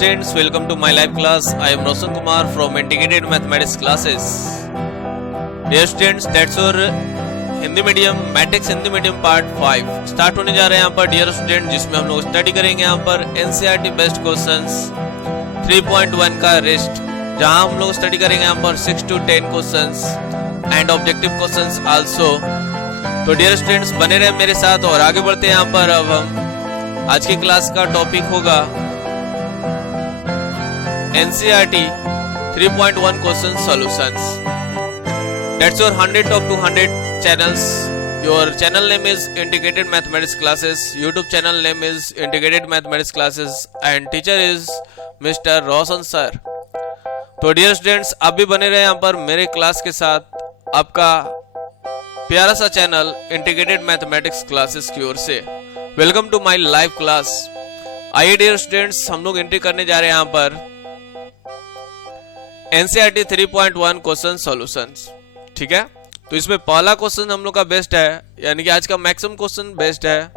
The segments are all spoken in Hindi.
students, welcome to my live class. I am Roshan Kumar from Integrated Mathematics classes. Dear students, that's our Hindi medium matrix Hindi medium part 5 start होने जा रहे हैं यहाँ पर डियर स्टूडेंट, जिसमें हम लोग स्टडी करेंगे यहाँ पर एनसीईआरटी बेस्ड क्वेश्चंस 3.1 का रेस्ट, जहां हम लोग स्टडी करेंगे यहाँ पर 6 to 10 questions and objective questions also. तो डियर स्टूडेंट्स बने रहे मेरे साथ और आगे बढ़ते हैं। यहाँ पर अब हम आज की क्लास का टॉपिक होगा NCERT 3.1 question solutions. That's your 100 top 200 channels. Your channel name is Integrated Mathematics Classes. YouTube channel name is Integrated Mathematics Classes and teacher is Mr. Roshan sir. तो डियर स्टूडेंट्स आप भी बने रहे यहाँ पर मेरे क्लास के साथ, आपका प्यारा सा चैनल इंटीग्रेटेड मैथमेटिक्स क्लासेस की ओर से। Welcome to my live class. आइए डियर स्टूडेंट्स हम लोग एंट्री करने जा रहे हैं यहाँ पर एनसीईआरटी 3.1 क्वेश्चन सॉल्यूशंस। ठीक है, तो इसमें पहला क्वेश्चन हम लोग का बेस्ट है, यानी कि आज का मैक्सिमम क्वेश्चन बेस्ट है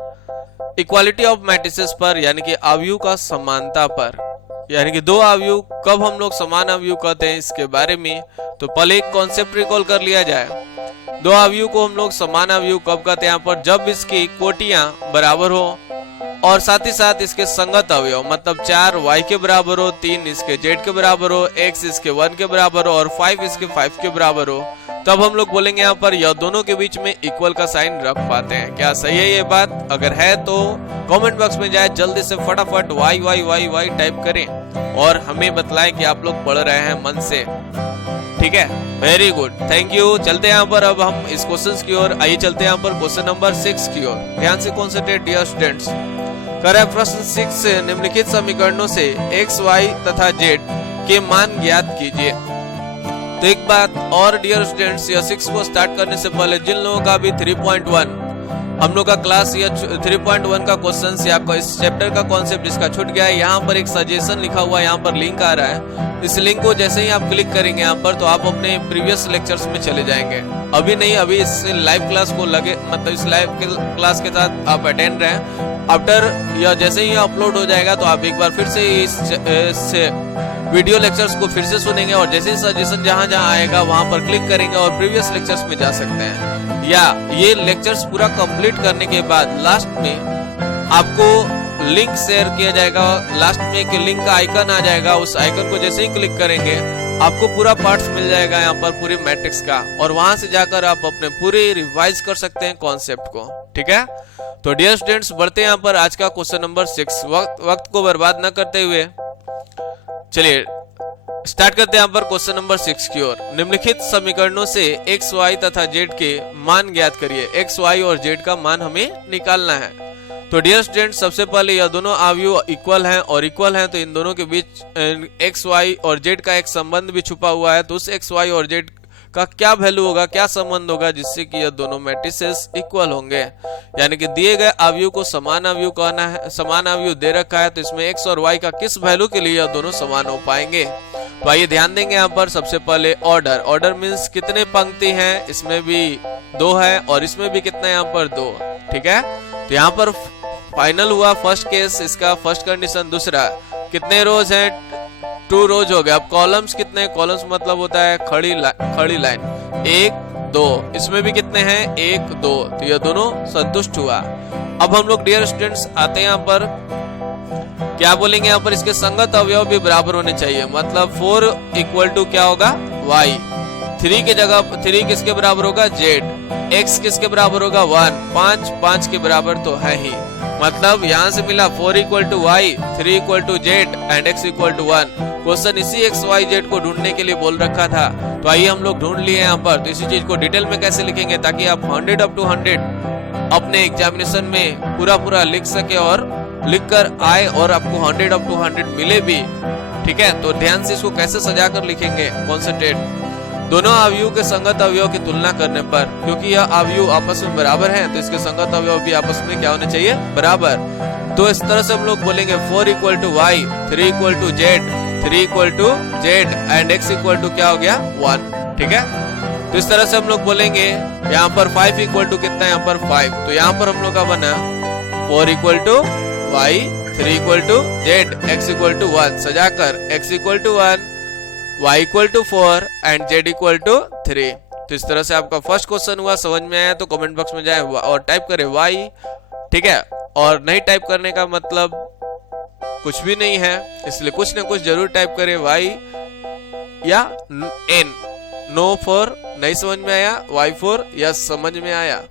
इक्वालिटी ऑफ मैट्रिसेस पर, यानी कि अवयव का समानता पर, यानी कि दो अवयव कब हम लोग समान अवयव कहते हैं इसके बारे में। तो पहले एक कॉन्सेप्ट रिकॉल कर लिया जाए। दो अवयव को हम लोग समान अवयव कब कहते हैं यहाँ पर, जब इसकी कोटियां बराबर हो और साथ ही साथ इसके संगत अवयव, मतलब 4 y के बराबर हो, 3 इसके z के बराबर हो, x इसके 1 के बराबर हो और 5 इसके 5 के बराबर हो, तब हम लोग बोलेंगे यहाँ पर यह दोनों के बीच में इक्वल का साइन रख पाते हैं। क्या सही है ये बात? अगर है तो कमेंट बॉक्स में जाए, जल्दी से फटाफट y y y y type करें और हमें बतलाएं कि आप लोग पढ़ रहे हैं मन से। ठीक है, वेरी गुड, थैंक यू। चलते हैं यहाँ पर अब हम इस क्वेश्चन की ओर। आइए चलते हैं यहाँ पर क्वेश्चन नंबर 6 की ओर। ध्यान से कॉन्सेंट्रेट डियर स्टूडेंट्स। करें प्रश्न 6 से निम्नलिखित समीकरणों से x, y तथा z के मान ज्ञात कीजिए। तो एक बात और डियर स्टूडेंट्स, यह 6 को स्टार्ट करने से पहले जिन लोगों का भी 3.1 हम लोग का क्लास या 3.1 का क्वेश्चन या इस चैप्टर का कॉन्सेप्ट जिसका छूट गया है, यहाँ पर एक सजेशन लिखा हुआ है, यहाँ पर लिंक आ रहा है। इस लिंक को जैसे ही आप क्लिक करेंगे यहाँ पर, तो आप अपने प्रीवियस लेक्चर्स में चले जाएंगे। अभी नहीं, अभी इस लाइव क्लास को लगे, मतलब इस लाइव क्लास के साथ आप अटेंड रहें। आफ्टर या जैसे ही अपलोड हो जाएगा तो आप एक बार फिर से इस वीडियो लेक्चर्स को फिर से सुनेंगे और जैसे ही सजेशन जहां जहां आएगा वहां पर क्लिक करेंगे और प्रीवियस लेक्चर्स में जा सकते हैं। या ये लेक्चर्स पूरा कंप्लीट करने के बाद लास्ट में आपको लिंक शेयर किया जाएगा, लास्ट में एक लिंक का आइकन आ जाएगा, उस आइकन को जैसे ही क्लिक करेंगे आपको पूरा पार्ट्स मिल जाएगा यहाँ पर पूरी मैट्रिक्स का, और वहां से जाकर आप अपने पूरे रिवाइज कर सकते हैं कॉन्सेप्ट को। ठीक है, तो डियर स्टूडेंट्स बढ़ते हैं यहाँ पर आज का क्वेश्चन नंबर 6। वक्त को बर्बाद न करते हुए चलिए स्टार्ट करते हैं यहाँ पर क्वेश्चन नंबर 6 की ओर। निम्नलिखित समीकरणों से x, y तथा z के मान ज्ञात करिए। x, y और z का मान हमें निकालना है। तो डियर स्टूडेंट सबसे पहले यह दोनों अवयव इक्वल हैं, और इक्वल हैं तो इन दोनों के बीच x, y और z का एक संबंध भी छुपा हुआ है। तो उस x, y और z का क्या वैल्यू होगा, क्या संबंध होगा जिससे कि यह दोनों मैट्रिसेस इक्वल होंगे, यानी कि दिए गए अवयव को समान अवयव कहना है, समान अवयव दे रखा है, तो इसमें x और y का किस वैल्यू के लिए यह दोनों समान हो पाएंगे। तो आइए ध्यान देंगे यहाँ पर सबसे पहले ऑर्डर। ऑर्डर मीन्स कितने पंक्ति हैं, इसमें भी 2 है और इसमें भी कितना यहाँ पर 2। ठीक है, तो यहाँ पर फाइनल हुआ फर्स्ट केस, इसका फर्स्ट कंडीशन। दूसरा कितने रोज है, 2 रोज हो गया। अब कॉलम्स कितने, कॉलम्स मतलब होता है खड़ी लाइन, 1 2, इसमें भी कितने हैं 1 2, तो ये दोनों संतुष्ट हुआ। अब हम लोग डियर स्टूडेंट्स आते हैं यहाँ पर क्या बोलेंगे, यहाँ पर इसके संगत अवयव भी बराबर होने चाहिए, मतलब 4 इक्वल टू क्या होगा y, 3 की जगह 3 किसके बराबर होगा z, x किसके बराबर होगा 1, 5 के बराबर तो है ही, मतलब यहाँ से मिला 4 equal to y, 3 equal to z and x equal to 1। Question इसी x, y, z को ढूंढने के लिए बोल रखा था, तो आइए हम लोग ढूंढ लिए यहाँ पर। तो इसी चीज को डिटेल में कैसे लिखेंगे ताकि आप 100 up to 100 अपने एग्जामिनेशन में पूरा लिख सके और लिख कर आए और आपको 100 up to 100 मिले भी। ठीक है, तो ध्यान से इसको कैसे सजा कर लिखेंगे, कॉन्सेंट्रेट। दोनों अवयव के संगत अवयव की तुलना करने पर, क्योंकि यह अवयव आपस में बराबर हैं, तो इसके संगत अवयव भी आपस में क्या होने चाहिए, बराबर। तो इस तरह से हम लोग बोलेंगे 4 equal to y, 3 equal to z, 3 equal to z and x equal to क्या हो गया 1। ठीक है, तो इस तरह से हम लोग बोलेंगे। यहाँ पर 5 इक्वल टू कितना है, यहाँ पर 5, तो यहाँ पर हम लोग का बना 4 equal to y 3 equal to z, x equal to 1 सजाकर x equal to 1, y equal to 4 and z equal to 3। तो इस तरह से आपका फर्स्ट क्वेश्चन हुआ। समझ में आया तो कमेंट बॉक्स में जाए और टाइप करें y, ठीक है। और नहीं टाइप करने का मतलब कुछ भी नहीं है, इसलिए कुछ ना कुछ जरूर टाइप करें, y या n। नो फॉर नहीं समझ में आया, y फॉर यस समझ में आया।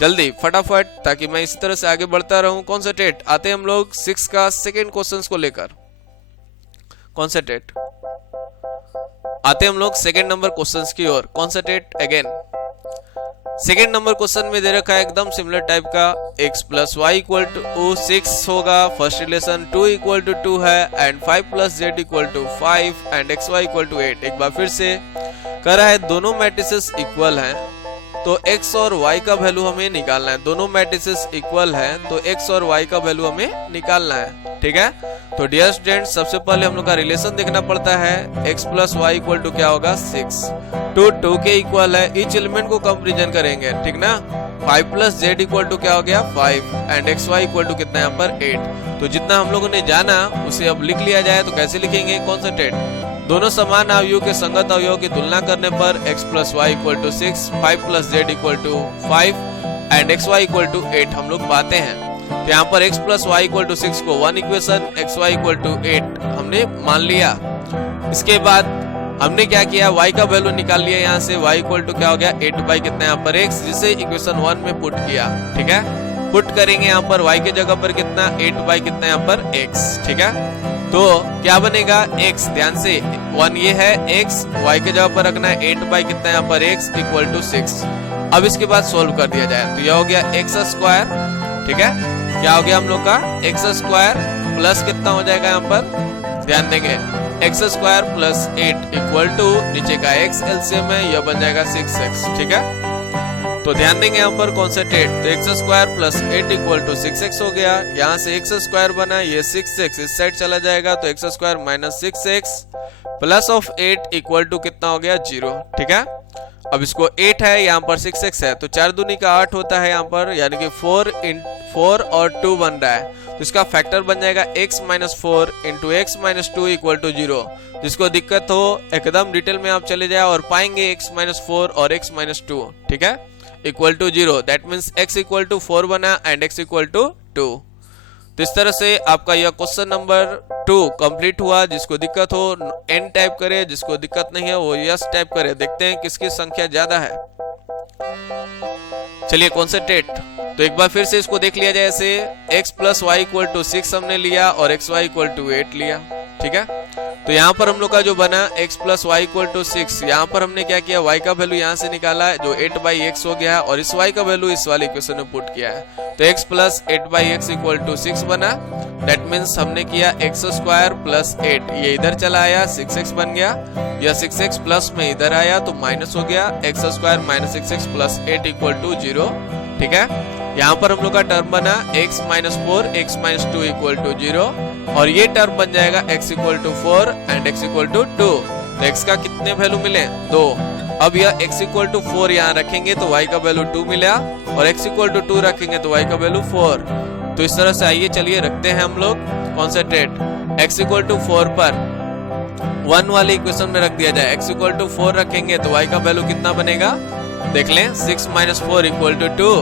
जल्दी फटाफट, ताकि मैं इसी तरह से आगे बढ़ता रहूं। कॉन्सेंट्रेट। आते हम लोग 6 का सेकेंड क्वेश्चन को लेकर। कॉन्सेंट्रेट। आते हम लोग सेकेंड नंबर क्वेश्चंस की ओर। Concentrate again. Second number question में दे रखा है एकदम सिमिलर टाइप का, x plus Y equal to 6 होगा। फर्स्ट रिलेशन 2 इक्वल टू 2 है and 5 plus Z equal to 5 and x Y equal to 8। एक बार फिर से कह रहा है दोनों मैट्रिसेस इक्वल हैं, तो x और y का वैल्यू हमें निकालना है। दोनों मैट्रिसेस इक्वल हैं तो x और y का वैल्यू हमें निकालना है, ठीक है। तो डियर स्टूडेंट्स, सबसे पहले हम लोग का रिलेशन देखना पड़ता है। x plus Y equal to क्या होगा 6, 2 के इक्वल है। ईच एलिमेंट को कंपैरिजन करेंगे, ठीक ना। 5 प्लस जेड इक्वल टू क्या हो गया 5 and x Y equal to कितना यहाँ पर 8। तो जितना हम लोगों ने जाना उसे अब लिख लिया जाए। तो कैसे लिखेंगे? कॉन्सेंट्रेट। दोनों समान अवयव के संगत अवयव की तुलना करने पर x plus Y equal to 6, 5 plus Z equal to 5 and x Y equal to 8 हम लोग पाते हैं। तो यहाँ पर x plus Y equal to 6 को 1 equation, x Y equal to 8 हमने मान लिया। इसके बाद हमने क्या किया, y का वैल्यू निकाल लिया। यहाँ से y इक्वल टू क्या हो गया 8 बाई कितना यहाँ पर x, जिसे इक्वेशन 1 में पुट किया, ठीक है। पुट करेंगे यहाँ पर y के जगह पर कितना 8 बाई कितना यहाँ पर x, ठीक है। तो क्या बनेगा x, ध्यान से 1 ये है x, y के जगह पर रखना है 8 बाई कितना यहाँ पर x इक्वल टू 6। अब इसके बाद सोल्व कर दिया जाए तो यह हो गया x स्क्वायर, ठीक है। क्या हो गया हम लोग का x स्क्वायर प्लस कितना हो जाएगा यहाँ पर, ध्यान देंगे x square plus 8 equal to नीचे का x एलसीएम है, यह बन जाएगा 6x, ठीक है। तो ध्यान देंगे यहाँ पर कॉन्सेंट्रेट। तो x square plus 8 equal to 6x हो गया। यहाँ से x स्क्वायर बना, ये 6x इस साइड चला जाएगा तो x square minus 6x plus of 8 equal to कितना हो गया 0, ठीक है। अब इसको 8 है, यहाँ पर 6x है, तो 4 दूनी का 8 होता है यहाँ पर, यानी कि 4 और 2 बन रहा है। तो इसका फैक्टर बन जाएगा x minus 4 into x minus 2 equal to 0। जिसको दिक्कत हो एकदम डिटेल में आप चले जाए और पाएंगे x माइनस 4 और x माइनस 2, ठीक है, equal to 0। That means x equal to 4 बना एंड x इक्वल टू 2। तो इस तरह से आपका यह क्वेश्चन नंबर 2 कंप्लीट हुआ। जिसको दिक्कत हो n टाइप करे, जिसको दिक्कत नहीं है वो यस टाइप करे। देखते हैं किसकी संख्या ज्यादा है। चलिए कॉन्सेंट्रेट। तो एक बार फिर से इसको देख लिया जाए। ऐसे x plus Y equal to 6 हमने लिया और एक्स वाई इक्वल टू 8 लिया, ठीक है। तो यहाँ पर हम लोग का जो बना x plus Y equal to 6, यहाँ पर हमने क्या किया, y का वैल्यू यहाँ से निकाला जो 8 बाई एक्स हो गया और इस y का वैल्यू इस वाले इक्वेशन में पुट किया है। तो x plus 8 by x equal to 6 बना। दैट मीन्स हमने किया x स्क्वायर प्लस 8, ये इधर चला आया 6x बन गया। यह 6x प्लस में इधर आया तो माइनस हो गया, x square minus 6x plus 8 equal to 0, ठीक है। यहाँ पर हम लोग का टर्म बना x minus 4 x minus 2 equal to 0 और ये टर्म बन जाएगा x equal to 4 and x equal to 2। तो x का कितने वैल्यू मिले 2। अब यह x इक्वल टू 4 यहाँ रखेंगे तो y का वैल्यू 2 मिला और x इक्वल टू 2 रखेंगे तो y का वैल्यू 4। तो इस तरह से आइए चलिए रखते हैं हम लोग कॉन्सेंट्रेट। x इक्वल टू 4 पर 1 वाले इक्वेशन में रख दिया जाए। x इक्वल टू 4 रखेंगे तो y का वैल्यू कितना बनेगा, देख लें 6 माइनस 4 इक्वल टू 2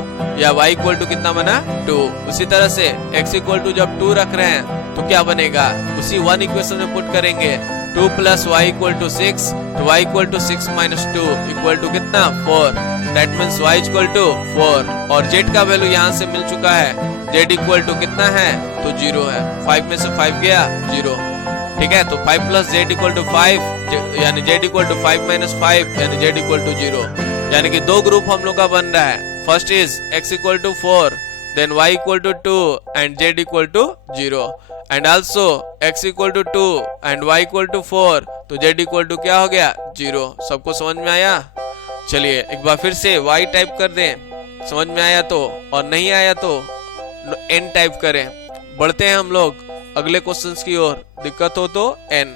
या y इक्वल टू कितना बना 2। उसी तरह से x इक्वल टू जब 2 रख रहे हैं तो क्या बनेगा, उसी 1 इक्वेशन में पुट करेंगे 2 प्लस वाई इक्वल टू 6, तो y equal to 6 minus 2 equal to कितना 4। That means y equal to 4 और z का वैल्यू यहाँ से मिल चुका है। z इक्वल टू कितना है तो 0 है, 5 में से 5 गया 0, ठीक है। तो 5 प्लस z इक्वल टू 5 यानी z इक्वल टू 5 माइनस 5 यानी z इक्वल टू 0। यानी कि दो ग्रुप हम लोग का बन रहा है। First is x equal to 4 then y equal to 2 and z equal to 0 and also x equal to 2 and y equal to 4 तो z इक्वल टू क्या हो गया 0। सबको समझ में आया? चलिए एक बार फिर से y टाइप कर दें, समझ में आया तो, और नहीं आया तो n टाइप करें। बढ़ते हैं हम लोग अगले क्वेश्चंस की ओर। दिक्कत हो तो n,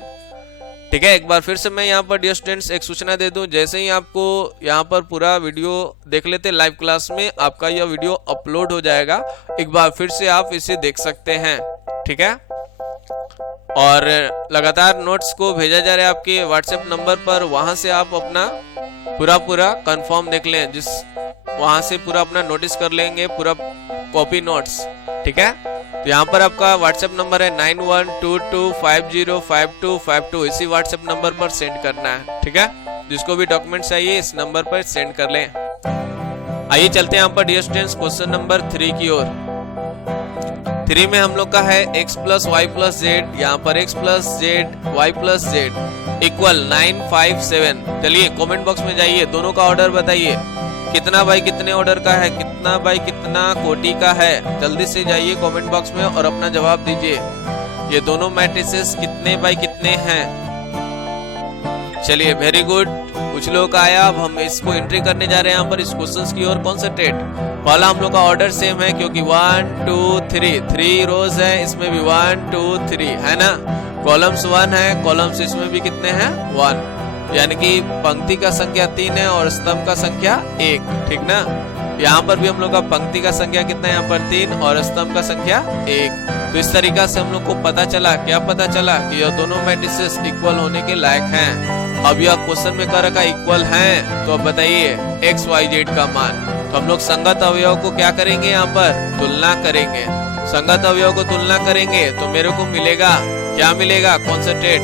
ठीक है। एक बार फिर से मैं यहाँ पर डियर स्टूडेंट्स एक सूचना दे दूं, जैसे ही आपको यहाँ पर पूरा वीडियो देख लेते लाइव क्लास में, आपका यह वीडियो अपलोड हो जाएगा। एक बार फिर से आप इसे देख सकते हैं, ठीक है। और लगातार नोट्स को भेजा जा रहा है आपके व्हाट्सएप नंबर पर, वहां से आप अपना पूरा कंफर्म देख लें, जिस वहां से पूरा अपना नोटिस कर लेंगे, पूरा कॉपी नोट्स, ठीक है। तो यहाँ पर आपका व्हाट्सएप नंबर है 9122505252, इसी व्हाट्सएप नंबर पर सेंड करना है, ठीक है। जिसको भी डॉक्यूमेंट चाहिए इस नंबर पर सेंड कर लें। आइए चलते हैं यहाँ पर डियर स्टूडेंट्स क्वेश्चन नंबर 3 की ओर। 3 में हम लोग का है x plus y plus z, यहाँ पर x plus z y plus Z equal 957। चलिए कमेंट बॉक्स में जाइए, दोनों का ऑर्डर बताइए, कितना बाई कितने ऑर्डर का है, कितना बाई कितना कोटि का है। जल्दी से जाइए कमेंट बॉक्स में और अपना जवाब दीजिए। ये दोनों मैट्रिसेस कितने बाई कितने हैं। चलिए वेरी गुड, कुछ लोगों का आया। अब हम इसको एंट्री करने जा रहे हैं यहाँ पर इस क्वेश्चन की ओर कॉन्सेंट्रेट। पहला हम लोग का ऑर्डर सेम है क्योंकि 1 2 3 रोज है, इसमें भी 1 2 3 है ना। कॉलम्स 1 है, कॉलम्स इसमें भी कितने हैं 1, यानी कि पंक्ति का संख्या 3 है और स्तंभ का संख्या 1, ठीक ना। यहाँ पर भी हम लोग का पंक्ति का संख्या कितना है, यहाँ पर 3 और स्तंभ का संख्या 1। तो इस तरीका से हम लोग को पता चला, क्या पता चला कि यह दोनों मैट्रिसेस इक्वल होने के लायक हैं। अब यह क्वेश्चन में कर रखा इक्वल हैं, तो अब बताइए एक्स वाई जेड का मान। तो हम लोग संगत अवयव को क्या करेंगे, यहाँ पर तुलना करेंगे। संगत अवयव को तुलना करेंगे तो मेरे को मिलेगा, क्या मिलेगा, concentrate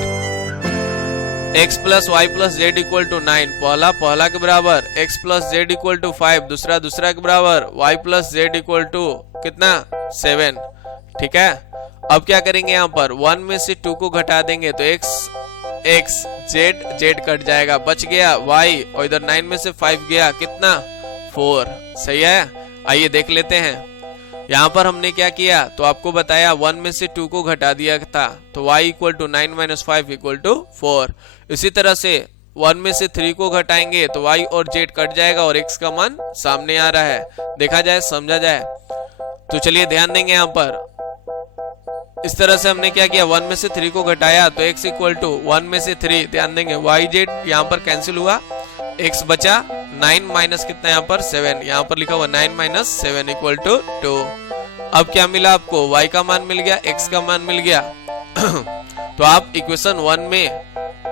x plus y plus Z equal to 9, पहला के बराबर, x plus Z equal to 5, दूसरा के बराबर, y plus Z equal to कितना 7, ठीक है। अब क्या करेंगे, यहाँ पर 1 में से 2 को घटा देंगे तो x जेड कट जाएगा, बच गया y, और इधर 9 में से 5 गया कितना 4, सही है। आइए देख लेते हैं। यहाँ पर हमने क्या किया, तो आपको बताया 1 में से 2 को घटा दिया था, तो y equal to 9 minus 5 equal to 4। इसी तरह से 1 में से 3 को घटाएंगे तो y और z कट जाएगा और x का मान सामने आ रहा है, देखा जाए समझा जाए। तो चलिए ध्यान देंगे यहाँ पर, इस तरह से हमने क्या किया, 1 में से 3 को घटाया तो x इक्वल टू 1 में से 3, ध्यान देंगे y z यहाँ पर कैंसिल हुआ, x बचा 9 माइनस कितना यहाँ पर 7, यहाँ पर लिखा हुआ 9 माइनस 7 इक्वल टू 2। अब क्या मिला आपको, y का मान मिल गया, x का मान मिल गया। तो आप इक्वेशन 1 में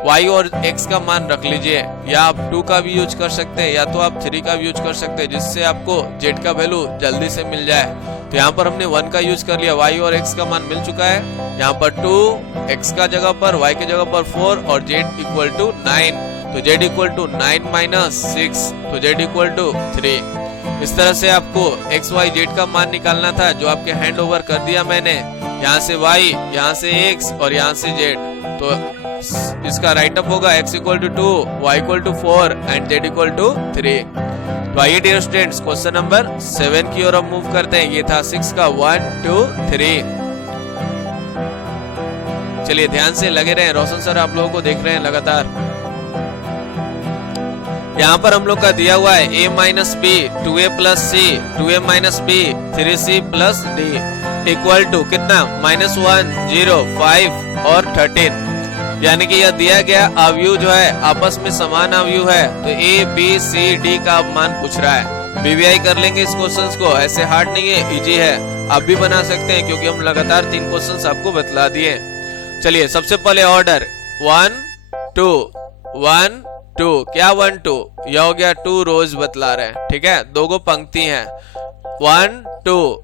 y और x का मान रख लीजिए, या आप 2 का भी यूज कर सकते हैं, या तो आप 3 का भी यूज कर सकते हैं, जिससे आपको z का वैल्यू जल्दी से मिल जाए। तो यहाँ पर हमने 1 का यूज कर लिया, y और x का मान मिल चुका है। यहाँ पर 2 x का जगह पर, y के जगह पर 4 और z इक्वल टू 9, तो z इक्वल टू 9 माइनस 6, तो z इक्वल टू 3। इस तरह से आपको x y z का मान निकालना था, जो आपके हैंड ओवर कर दिया मैंने। यहाँ से y, यहाँ से x और यहाँ से z, तो इसका राइट अप होगा x equal to 2, y equal to 4 and z equal to 3। तो आइए डियर स्टूडेंट्स क्वेश्चन नंबर 7 की ओर अब मूव करते हैं। ये था 6 का 1 2 3। चलिए ध्यान से लगे रहे, रोशन सर आप लोगों को देख रहे हैं लगातार। यहाँ पर हम लोग का दिया हुआ है a minus b 2a plus c 2a minus b 3c plus d equal to कितना -1 0 5 और 13। यानी कि यह दिया गया अवयव जो है आपस में समान अवयव है, तो a b c d का मान पूछ रहा है। बीबीआई कर लेंगे इस क्वेश्चन को, ऐसे हार्ड नहीं है, इजी है, आप भी बना सकते हैं क्योंकि हम लगातार 3 क्वेश्चन आपको बतला दिए। चलिए सबसे पहले ऑर्डर 1 2 1 2, क्या 1 2, यह हो गया 2 रोज बतला रहे हैं, ठीक है। 2 गो पंक्ति है, 1 2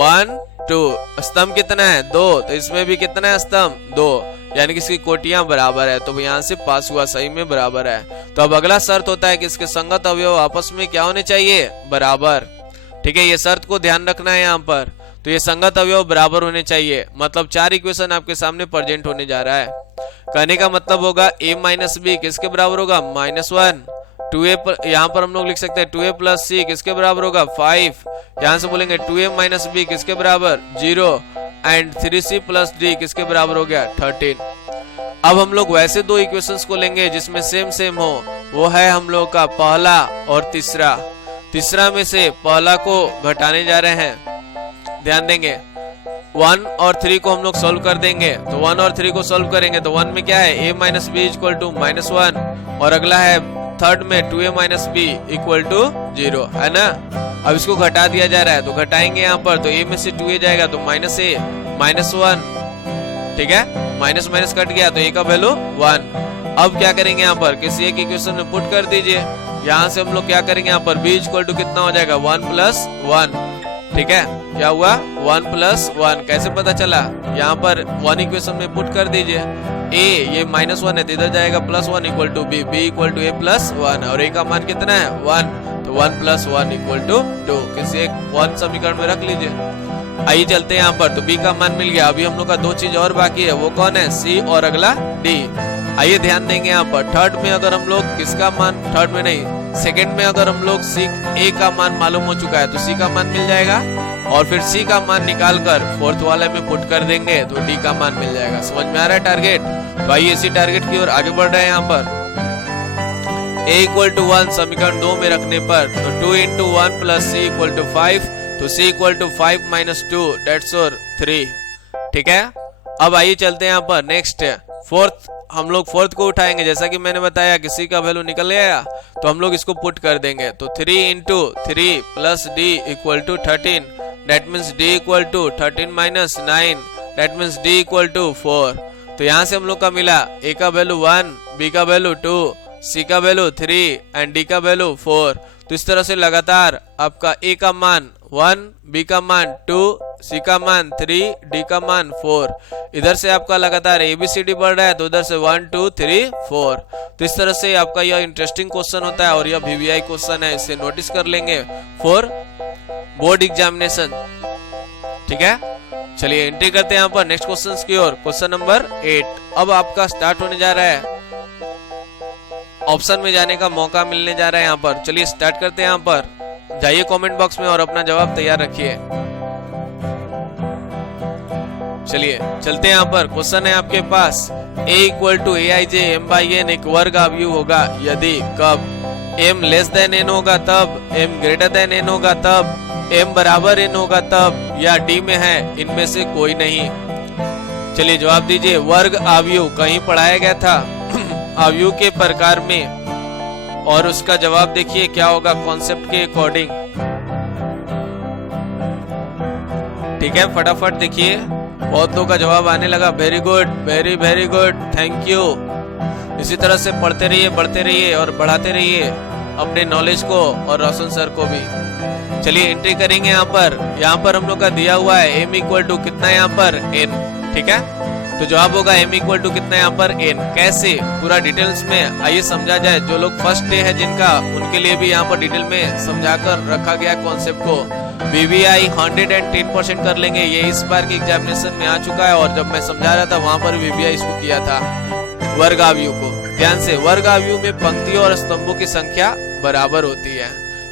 1 2, स्तंभ कितना है 2, तो इसमें भी कितना है स्तंभ 2, यानी कि इसकी कोटियां बराबर है, तो यहाँ से पास हुआ, सही में बराबर है। तो अब अगला शर्त होता है कि इसके संगत अवयव आपस में क्या होने चाहिए, बराबर, ठीक है। ये शर्त को ध्यान रखना है यहाँ पर। तो ये संगत अवयव बराबर होने चाहिए, मतलब 4 इक्वेशन आपके सामने प्रेजेंट होने जा रहा है। कहने का मतलब होगा a माइनस बी किसके बराबर होगा -1, 2a यहाँ पर हम लोग लिख सकते हैं 2a प्लस सी किसके बराबर होगा 5, यहाँ से बोलेंगे 2a माइनस बी किसके बराबर 0 एंड 3c प्लस डी किसके बराबर हो गया 13। अब हम लोग वैसे 2 इक्वेशंस को लेंगे जिसमें सेम हो, वो है हम लोग का पहला और तीसरा में से पहला को घटाने जा रहे हैं, ध्यान देंगे। 1 और 3 को हम लोग सोल्व कर देंगे, तो 1 और 3 को सोल्व करेंगे तो 1 में क्या है a minus b equal to -1, और अगला है थर्ड में 2a minus b equal to 0, है ना। अब इसको घटा दिया जा रहा है, तो घटाएंगे यहाँ पर, तो a में से 2a जाएगा तो -a, -1, ठीक है, माइनस माइनस कट गया तो a का वैल्यू 1। अब क्या करेंगे यहाँ पर किसी एक इक्वेशन में पुट कर दीजिए। यहाँ से हम लोग क्या करेंगे, यहाँ पर b इक्वल टू कितना हो जाएगा 1 + 1, ठीक है, क्या हुआ 1 + 1। कैसे पता चला, यहाँ पर 1 इक्वेशन में पुट कर दीजिए। a ये -1 है तो इधर जाएगा +1 equal to b, b equal to a + 1 और a का मान कितना है 1, तो 1 + 1 इक्वल टू 2। किसी एक 1 समीकरण में रख लीजिए। आइए चलते हैं यहाँ पर, तो b का मान मिल गया। अभी हम लोग का दो चीज और बाकी है, वो कौन है, c और अगला d। आइए ध्यान देंगे यहाँ पर थर्ड में अगर हम लोग किसका मान, थर्ड में नहीं सेकंड में अगर हम लोग a का मान मालूम हो चुका है तो c का मान मिल जाएगा और फिर c का मान निकाल कर फोर्थ वाले में पुट कर देंगे तो d का मान मिल जाएगा। समझ में आ रहा है टारगेट? तो आइए इसी टारगेट की ओर आगे बढ़ रहे हैं। यहाँ पर a = 1 समीकरण 2 में रखने पर तो 2 × 1 + c = 5, तो c = 5 - 2 दैट्स 3, ठीक है। अब आइए चलते हैं यहाँ पर नेक्स्ट फोर्थ, हम लोग फोर्थ को उठाएंगे। जैसा कि मैंने बताया कि c का वैल्यू निकल गया तो हम लोग इसको पुट कर देंगे। तो 3 × 3 + d = 13, that means d = 13 - 9, that means d = 4। तो यहाँ से हम लोग का मिला a का वैल्यू 1, b का वैल्यू 2, c का वैल्यू 3 एंड d का वैल्यू 4। तो इस तरह से लगातार आपका a का मान 1, b का मान 2, c का मान 3, d का मान 4। इधर से आपका लगातार ABCD बढ़ रहा है तो उधर से 1 2 3 4। तो इस तरह से आपका यह इंटरेस्टिंग क्वेश्चन होता है और यह VVI क्वेश्चन है, इसे नोटिस कर लेंगे फॉर बोर्ड एग्जामिनेशन, ठीक है। चलिए एंट्री करते हैं यहाँ पर नेक्स्ट क्वेश्चन की ओर। क्वेश्चन नंबर 8 अब आपका स्टार्ट होने जा रहा है, ऑप्शन में जाने का मौका मिलने जा रहा है यहाँ पर। चलिए स्टार्ट करते हैं। यहाँ पर जाइए कमेंट बॉक्स में और अपना जवाब तैयार रखिए। चलिए चलते हैं यहाँ पर। क्वेश्चन है आपके पास a = aij m/n एक वर्ग अवयव होगा यदि कब m n होगा तब, m n होगा तब, m = n होगा तब, या d में है इनमें से कोई नहीं। चलिए जवाब दीजिए। वर्ग अवयव कहीं पढ़ाया गया था अवयव के प्रकार में, और उसका जवाब देखिए क्या होगा कॉन्सेप्ट के अकॉर्डिंग, ठीक है। फटाफट देखिए, बहुत लोगों का जवाब आने लगा। Very good, very very good, thank you. इसी तरह से पढ़ते रहिए, बढ़ते रहिए और बढ़ाते रहिए अपने नॉलेज को और रोशन सर को भी। चलिए एंट्री करेंगे यहाँ पर हम लोग का दिया हुआ है m = कितना यहाँ पर n, ठीक है। तो जवाब होगा m = कितना यहाँ पर n। कैसे, पूरा डिटेल्स में आइए समझा जाए। जो लोग फर्स्ट डे है जिनका, उनके लिए भी यहाँ पर डिटेल में समझाकर रखा गया कॉन्सेप्ट को। VVI 110% कर लेंगे, ये इस बार के एग्जामिनेशन में आ चुका है और जब मैं समझा रहा था वहां पर VVI इसको किया था वर्ग अवयव को। ध्यान से, वर्ग अवयव में पंक्तियों और स्तंभों की संख्या बराबर होती है,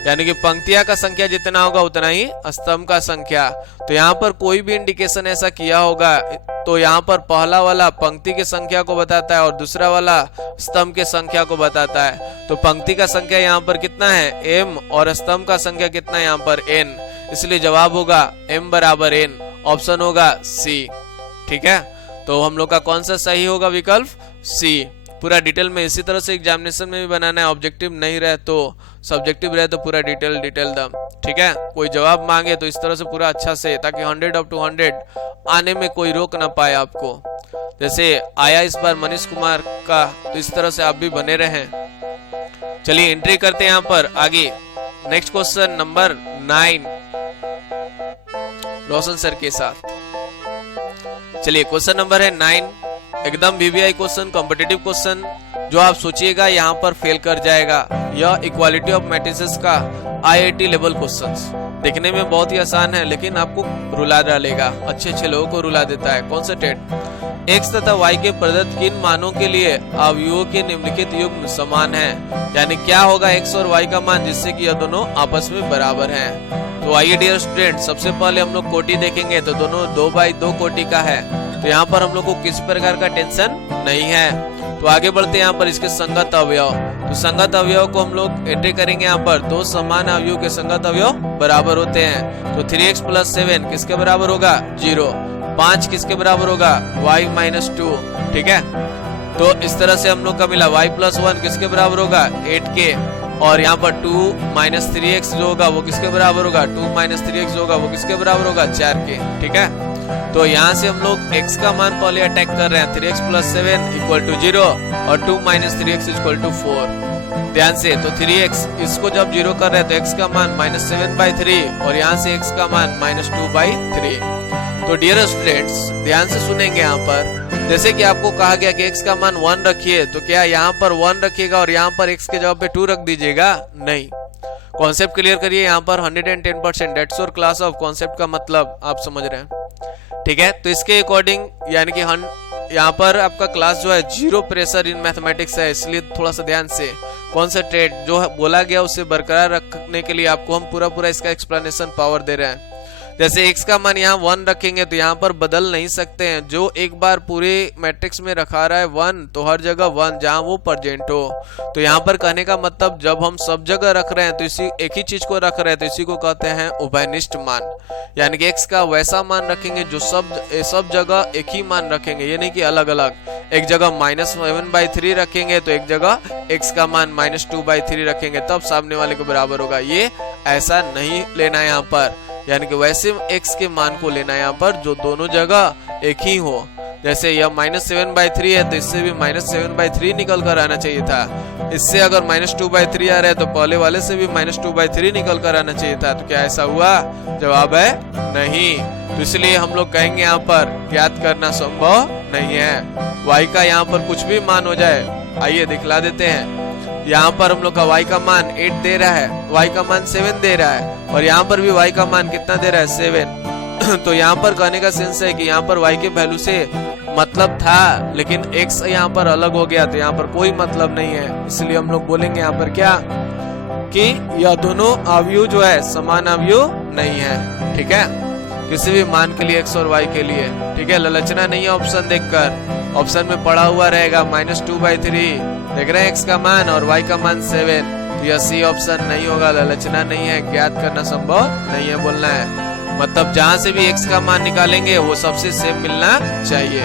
यानी कि पंक्तियां का संख्या जितना होगा उतना ही स्तंभ का संख्या। तो यहाँ पर कोई भी इंडिकेशन ऐसा किया होगा तो यहाँ पर पहला वाला पंक्ति की संख्या को बताता है और दूसरा वाला स्तंभ की संख्या को बताता है। तो पंक्ति का संख्या यहाँ पर कितना है m और स्तंभ का संख्या कितना है यहाँ पर n, इसलिए जवाब होगा m = n, ऑप्शन होगा C, ठीक है। तो हम लोग का कौन सा सही होगा विकल्प C। पूरा डिटेल में इसी तरह से एग्जामिनेशन में भी बनाना है, ऑब्जेक्टिव नहीं रहे तो सब्जेक्टिव रहे तो पूरा डिटेल दम, ठीक है। कोई जवाब मांगे तो इस तरह से पूरा अच्छा से, ताकि 100 of 100 आने में कोई रोक ना पाए आपको। जैसे आया इस बार मनीष कुमार का, तो इस तरह से आप भी बने रहें। चलिए एंट्री करते हैं यहाँ पर आगे नेक्स्ट क्वेश्चन नंबर 9 रोशन सर के साथ। चलिए क्वेश्चन नंबर है 9, एकदम VVI क्वेश्चन, कॉम्पिटिटिव क्वेश्चन, जो आप सोचिएगा यहाँ पर फेल कर जाएगा। यह इक्वालिटी ऑफ मैट्रिसेस का IIT लेवल क्वेश्चंस, देखने में बहुत ही आसान है लेकिन आपको रुला डालेगा, अच्छे लोगों को रुला देता है। कॉन्सेंट्रेट। x तथा y के प्रदत्त किन मानों के लिए अवयवों के निम्नलिखित युग्म समान है, यानी क्या होगा x और y का मान जिससे कि यह दोनों आपस में बराबर हैं। तो आइए डियर स्टूडेंट, सबसे पहले हम लोग कोटि देखेंगे तो दोनों 2/2 कोटि का है, तो यहाँ पर हम लोग को किसी प्रकार का टेंशन नहीं है। तो आगे बढ़ते हैं यहाँ पर इसके संगत अवयव। तो संगत अवयव को हम लोग एंट्री करेंगे यहाँ पर। दो समान अवयव के संगत अवयव बराबर होते हैं, तो 3x + 7 किसके बराबर होगा 0, 5 किसके बराबर होगा y - 2, ठीक है। तो इस तरह से हम लोग का मिला y + 1 किसके बराबर होगा 8 के, और यहाँ पर 2 - 3x जो होगा वो किसके बराबर होगा 2 - 3x होगा वो किसके बराबर होगा 4 के, ठीक है। तो यहाँ से हम लोग x का मान पहले अटैक कर रहे हैं 3x + 7 = 0 और 2 - 3x = 4। ध्यान से, तो 3x इसको जब 0 कर रहे हैं तो x का मान -7/3 और यहाँ से x का मान -2/3। तो डियर स्टूडेंट्स ध्यान से सुनेंगे यहाँ पर, जैसे कि आपको कहा गया कि x का मान 1 रखिए, तो क्या यहाँ पर 1 रखिएगा और यहाँ पर x के जगह पे 2 रख दीजिएगा? नहीं। कॉन्सेप्ट क्लियर करिए यहाँ पर 110%। That's your class of concept का मतलब आप समझ रहे हैं, ठीक है। तो इसके अकॉर्डिंग यानी कि यहाँ पर आपका क्लास जो है 0 प्रेशर इन मैथमेटिक्स है, इसलिए थोड़ा सा ध्यान से कॉन्सेंट्रेट जो बोला गया उसे बरकरार रखने के लिए आपको हम पूरा इसका एक्सप्लेनेशन पावर दे रहे हैं। जैसे x का मान यहाँ 1 रखेंगे तो यहाँ पर बदल नहीं सकते हैं, जो एक बार पूरे मैट्रिक्स में रखा रहा है 1 तो हर जगह 1 जहाँ वो प्रेजेंट हो। तो यहाँ पर कहने का मतलब जब हम सब जगह रख रहे हैं तो इसी एक ही चीज को रख रहे हैं तो इसी को कहते हैं उभयनिष्ठ मान, यानी कि x का वैसा मान रखेंगे जो सब जगह एक ही मान रखेंगे, ये नहीं कि अलग अलग। एक जगह -7/3 रखेंगे तो एक जगह x का मान -2/3 रखेंगे, तब सामने वाले के बराबर होगा। ये ऐसा नहीं लेना है यहाँ पर, यानी कि वैसे x के मान को लेना है यहाँ पर जो दोनों जगह एक ही हो। जैसे यह -7/3 है तो इससे भी -7/3 निकल कर आना चाहिए था। इससे अगर -2/3 आ रहा है तो पहले वाले से भी -2/3 निकल कर आना चाहिए था। तो क्या ऐसा हुआ? जवाब है नहीं। तो इसलिए हम लोग कहेंगे यहाँ पर ज्ञात करना संभव नहीं है। y का यहाँ पर कुछ भी मान हो जाए, आइए दिखला देते हैं। यहाँ पर हम लोग का y का मान 8 दे रहा है, y का मान 7 दे रहा है और यहाँ पर भी y का मान कितना दे रहा है? 7। तो यहाँ पर कहने का सेंस है कि यहाँ पर y के वैल्यू से मतलब था, लेकिन x यहाँ पर अलग हो गया तो यहाँ पर कोई मतलब नहीं है। इसलिए हम लोग बोलेंगे यहाँ पर क्या कि यह दोनों अवयव जो है समान अवयव नहीं है, ठीक है, किसी भी मान के लिए x और y के लिए, ठीक है। ललचना नहीं है ऑप्शन देखकर, ऑप्शन में पड़ा हुआ रहेगा -2/3 देख रहे हैं x का मान और y का मान 7, तो यह सी ऑप्शन नहीं होगा। ललचना नहीं है, ज्ञात करना संभव नहीं है बोलना है, मतलब जहां से भी x का मान निकालेंगे वो सबसे सेम मिलना चाहिए।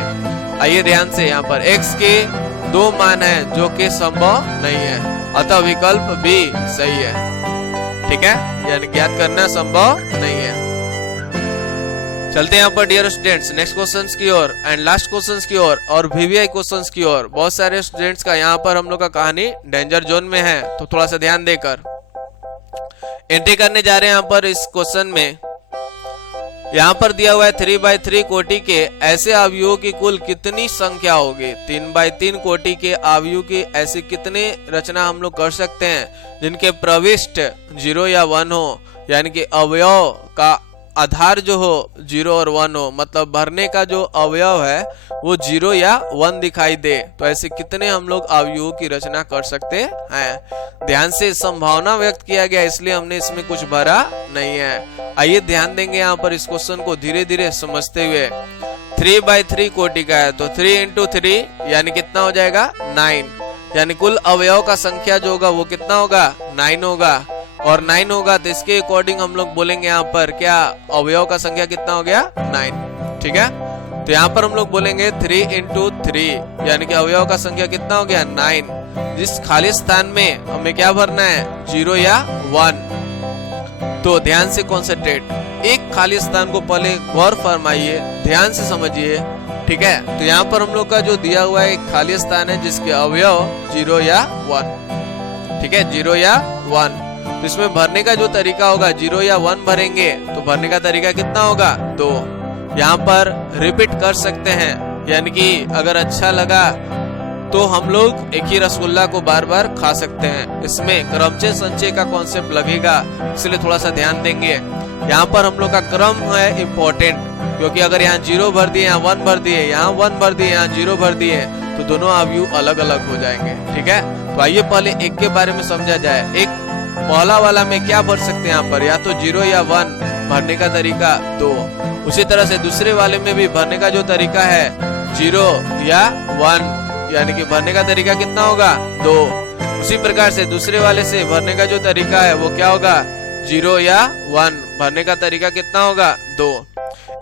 आइए ध्यान से, यहाँ पर x के 2 मान है जो कि संभव नहीं है, अतः विकल्प भी सही है, ठीक है, यानी ज्ञात करना संभव नहीं है। चलते हैं यहाँ पर डियर स्टूडेंट्स नेक्स्ट क्वेश्चंस की ओर एंड लास्ट क्वेश्चंस की ओर और VVI क्वेश्चंस की ओर। बहुत सारे स्टूडेंट्स का यहाँ पर हम लोग का कहानी डेंजर जोन में है, तो थोड़ा सा ध्यान देकर एंट्री करने जा रहे हैं। यहाँ पर इस क्वेश्चन में यहाँ पर दिया हुआ है 3/3 कोटि के ऐसे अवयवों की कुल कितनी संख्या होगी? 3/3 कोटि के अवयवों की ऐसी कितनी रचना हम लोग कर सकते हैं जिनके प्रविष्ट 0 या 1 हो, यानी कि अवयव का आधार जो हो 0 और 1 हो, मतलब भरने का जो अवयव है वो 0 या 1 दिखाई दे। तो ऐसे कितने हम लोग अवयवों की रचना कर सकते हैं? ध्यान से संभावना व्यक्त किया गया इसलिए हमने इसमें कुछ भरा नहीं है। आइए ध्यान देंगे यहाँ पर इस क्वेश्चन को धीरे धीरे समझते हुए। 3/3 कोटि का है तो 3 × 3 यानी कितना हो जाएगा? 9, यानी कुल अवयव का संख्या जो होगा वो कितना होगा? 9 होगा, और 9 होगा तो इसके अकॉर्डिंग हम लोग बोलेंगे यहाँ पर क्या अवयव का संख्या कितना हो गया? 9, ठीक है। तो यहाँ पर हम लोग बोलेंगे 3 × 3 यानी कि अवयव का संख्या कितना हो गया? 9। जिस खाली स्थान में हमें क्या भरना है? 0 या 1। तो ध्यान से कॉन्सेंट्रेट, एक खाली स्थान को पहले गौर फरमाइए, ध्यान से समझिए, ठीक है। तो यहाँ पर हम लोग का जो दिया हुआ है एक खाली स्थान है जिसके अवयव 0 या 1, ठीक है, 0 या 1। तो इसमें भरने का जो तरीका होगा 0 या 1 भरेंगे तो भरने का तरीका कितना होगा? 2। यहाँ पर रिपीट कर सकते हैं, यानी कि अगर अच्छा लगा तो हम लोग एक ही रसगुल्ला को बार बार खा सकते हैं। इसमें क्रमचय संचय का कॉन्सेप्ट लगेगा, इसलिए थोड़ा सा ध्यान देंगे। यहाँ पर हम लोग का क्रम है इम्पोर्टेंट, क्योंकि अगर यहाँ 0 भर दिए, यहाँ 1 भर दिए, यहाँ 1 भर दिए, यहाँ 0 भर दिए तो दोनों अवयव अलग अलग हो जाएंगे, ठीक है। तो आइए पहले एक के बारे में समझा जाए। एक पहला वाला में क्या भर सकते हैं यहाँ पर? या तो 0 या 1, भरने का तरीका 2। उसी तरह से दूसरे वाले में भी भरने का जो तरीका है 0 या 1, यानी कि भरने का तरीका कितना होगा? 2। उसी प्रकार से दूसरे वाले से भरने का जो तरीका है वो क्या होगा? 0 या 1, भरने का तरीका कितना होगा? 2।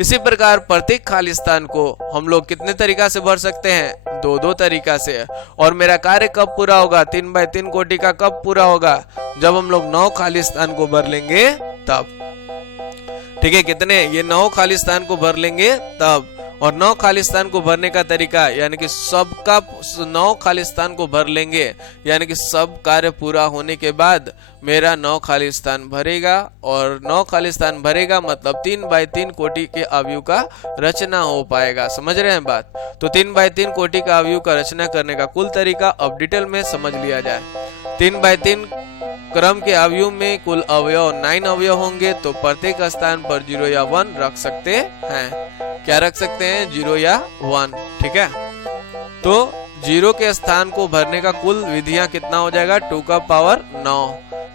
इसी प्रकार प्रत्येक खाली स्थान को हम लोग कितने तरीका से भर सकते हैं? 2 तरीका से। और मेरा कार्य कब पूरा होगा? 3/3 कोटि का कब पूरा होगा? जब हम लोग 9 खाली स्थान को भर लेंगे तब। ठीक है, कितने, ये 9 खाली स्थान को भर लेंगे तब। और 9 खाली स्थान को भरने का तरीका यानी कि सबका 9 खाली स्थान को भर लेंगे, यानी कि सब कार्य पूरा होने के बाद मेरा 9 खाली स्थान भरेगा। और 9 खाली स्थान भरेगा मतलब 3x3 कोटि के अवयव का रचना हो पाएगा। समझ रहे हैं बात? तो 3x3 कोटि का अवयव का रचना करने का कुल तरीका अब डिटेल में समझ लिया जाए। 3x3 क्रम के अवयव में कुल अवयव 9 अवयव होंगे, तो प्रत्येक स्थान पर 0 या 1 रख सकते हैं। क्या रख सकते हैं? 0 या 1। ठीक है, तो 0 के स्थान को भरने का कुल विधियां कितना हो जाएगा? 2 का पावर 9,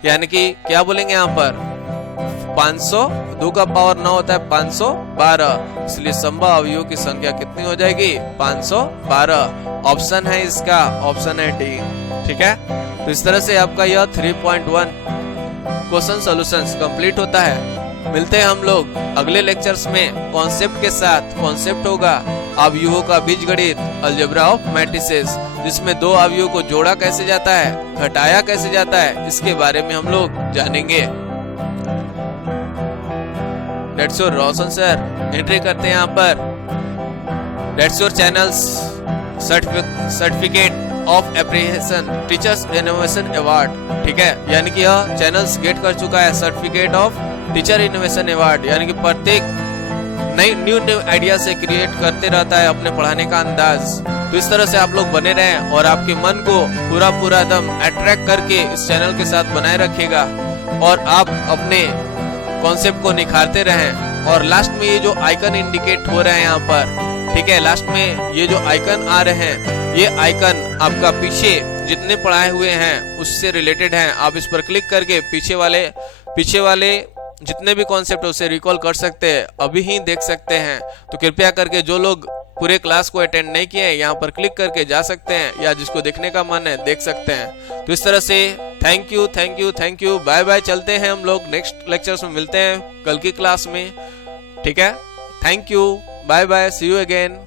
यानी कि क्या बोलेंगे यहाँ पर 500, 2 का पावर 9 होता है 512, इसलिए संभव अवयवों की संख्या कितनी हो जाएगी? 512। ऑप्शन है इसका, ऑप्शन है डी। ठीक है, तो इस तरह से आपका यह 3.1 क्वेश्चन सॉल्यूशंस कंप्लीट होता है। मिलते हैं हम लोग अगले लेक्चर्स में कॉन्सेप्ट के साथ। कॉन्सेप्ट होगा अवयवों का बीजगणित, अलजेब्रा ऑफ मैट्रिसेस, जिसमें 2 अवयवों को जोड़ा कैसे जाता है, घटाया कैसे जाता है, इसके बारे में हम लोग जानेंगे। That's your Roshan sir, entry करते हैं यहाँ पर। That's your channel's certificate of appreciation teachers innovation award. ठीक है, यानी कि यह चैनल्स गेट कर चुका है certificate of teacher innovation award, यानी कि प्रत्येक नई न्यू आइडिया से क्रिएट करते रहता है अपने पढ़ाने का अंदाज। तो इस तरह से आप लोग बने रहें और आपके मन को पूरा दम अट्रैक्ट करके इस चैनल के साथ बनाए रखिएगा और आप अपने कॉन्सेप्ट को निखारते रहें। और लास्ट में ये जो आइकन इंडिकेट हो रहे हैं यहाँ पर, ठीक है, लास्ट में ये जो आइकन आ रहे हैं, ये आइकन आपका पीछे जितने पढ़ाए हुए हैं उससे रिलेटेड हैं। आप इस पर क्लिक करके पीछे वाले जितने भी कॉन्सेप्ट उसे रिकॉल कर सकते हैं, अभी ही देख सकते हैं। तो कृपया करके जो लोग पूरे क्लास को अटेंड नहीं किए हैं, यहाँ पर क्लिक करके जा सकते हैं, या जिसको देखने का मन है देख सकते हैं। तो इस तरह से थैंक यू, बाय बाय। चलते हैं हम लोग नेक्स्ट लेक्चर्स में, मिलते हैं कल की क्लास में। ठीक है, thank you, bye bye, see you again.